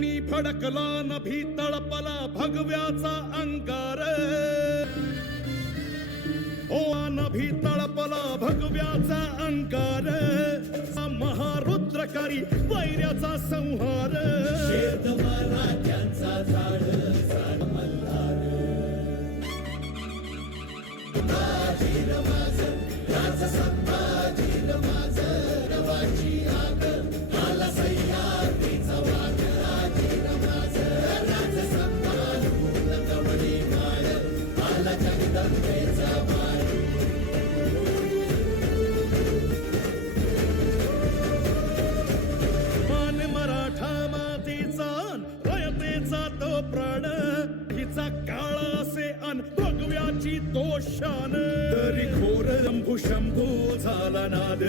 कोणी फडकला नभी तळपला भगव्याचा अंगार ओ नभी तळपला भगव्याचा अंगार महारुद्रकारी वैऱ्याचा संहार मराठ्यांचा झाड मल्हार संभाजीर माझं रवाची आग आला सह्याद्रीचा वाघ राजीर माझं राज सन्मान पूर्ण कवडी माळ आला जगदंबेचा वार मान मराठा मातीचा रयतेचा तो प्राण हिचा काळा असे अन भगव्याची तो शान तरी घोर शंभू झाला नाद